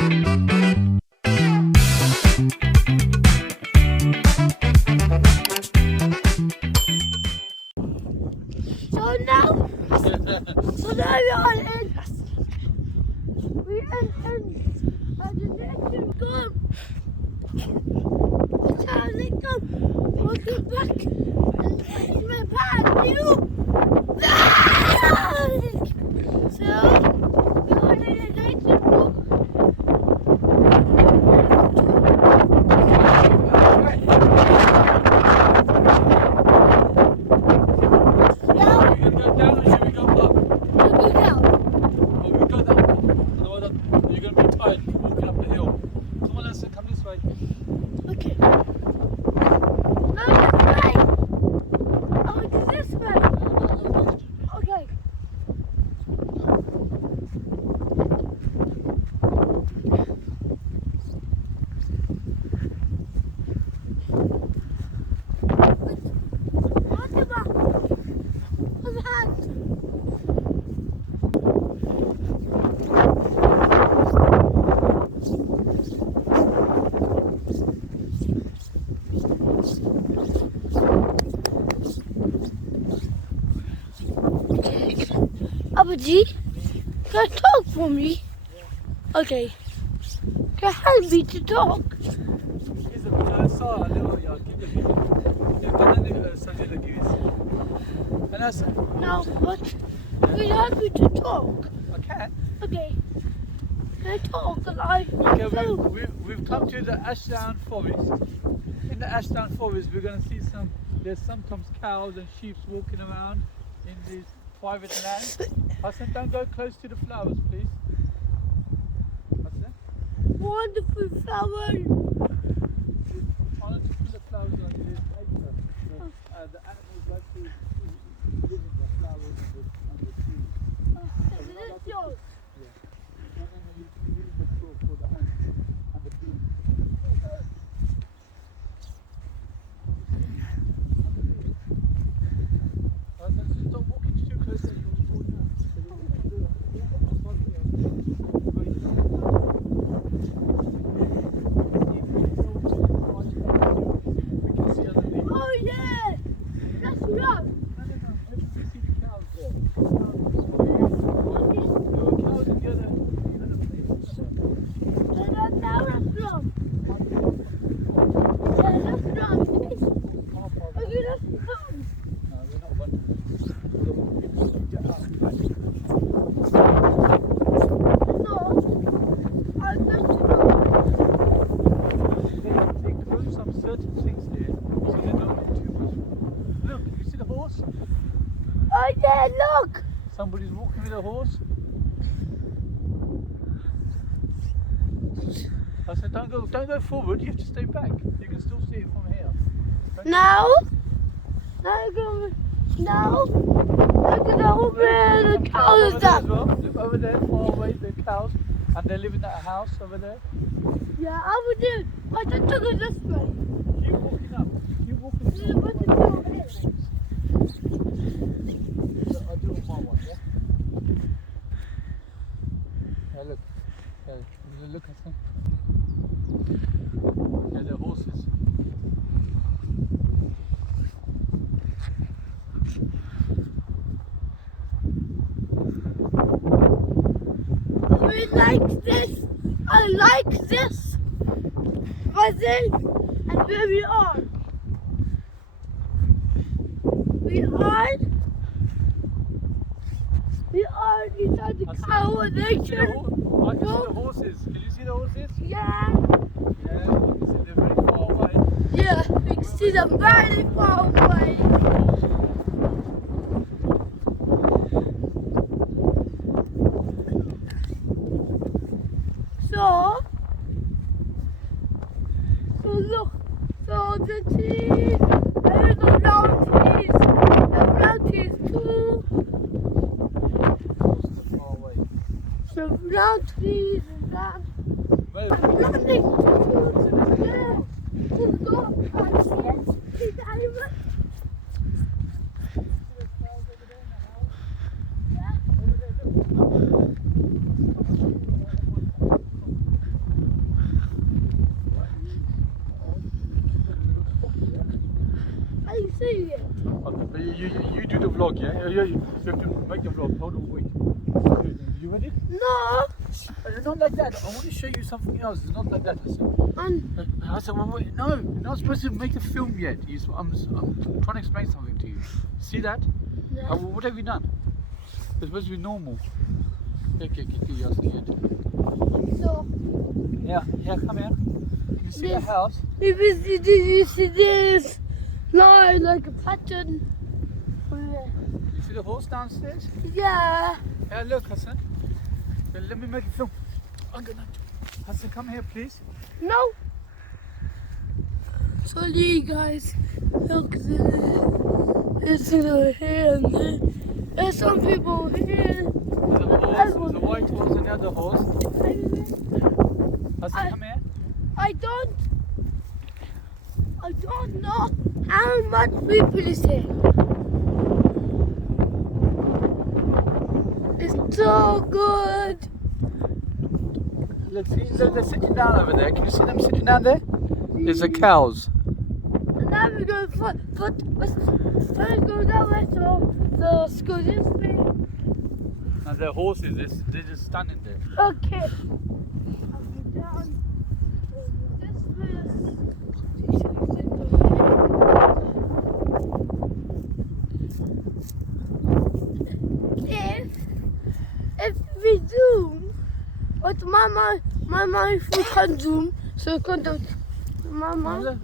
So now we are in. We are in. And the next go. Welcome back. And my pad. You. So we are in the next book. Okay. No, this way. Oh, it's this way. Okay. What's the back? What's the hand? Abaji, can you talk for me? Okay. Can you help me to talk? No, but can you help me to talk? I can. Okay. Can I talk like Okay, you? we've come to the Ashdown Forest. In the Ashdown Forest, we're going to see there's sometimes cows and sheep walking around in these private land. Hassan, don't go close to the flowers, please. Hassan, Wonderful flower. I want to put the flowers on this paper. The animals like to live in the flowers and the trees. Is this yours? Yeah. And you use the straw for the ants and the bees. Stop walking too close and you'll fall down. We can see other things. Oh yeah. That's right. Maybe we see the cows there. There were cows in the other place. Now that's wrong. Yeah, that's wrong. Okay, that's wrong. No, we're not one. No, I'm not wrong. They grow some certain things there, so they don't get too much. Look, you see the horse? Oh yeah, look. Somebody's walking with a horse. I said, don't go forward. You have to stay back. You can still see it from here. Now, now, look at over there, the cows Over there up. as well. Look over there, far away, the cows, and they live in that house over there. Yeah, I would do. I just took it this way. Keep walking up. Keep walking up. This is what to do over here. I'll do it my one, yeah? Yeah, look. Yeah, look at them. Yeah, they're horses. We like this. I like this. Cousin, and where we are. We are inside the cow I can see nation. the horses. Can you see the horses? Yeah. Yeah, you can see they're very far away. Yeah, we can see them very far away. So look, so the trees, there's the round trees too. Horses are far away. So round trees and round. Well, I'm running to go and see the animal. But you do the vlog, yeah? You have to make the vlog. Hold on, wait. You ready? No. It's not like that. I want to show you something else. It's not like that, Hassan. Hassan, wait. No, you're not supposed to make a film yet. I'm trying to explain something to you. See that? Yeah. What have you done? It's supposed to be normal. Okay, you're scared. So, Yeah, come here. You see the This- house? did you see this line like a pattern? You see the horse downstairs? Yeah. Yeah, look, Hassan. Let me make a film. I'm gonna. Hassan, come here, please. No. Sorry, guys. Look, there's over here and there. There's some people here. There's a horse, there's a white horse and the other horse. Hassan, come here. I don't know how much people is here. It's so good. Look, see, look, they're sitting down over there. Can you see them sitting down there? There's the cows. Now we go first go that way so the school is free. And the horses, they're just standing there. Okay. I'll go down this way. If we zoom, but my mind we can zoom, so we can do my mind.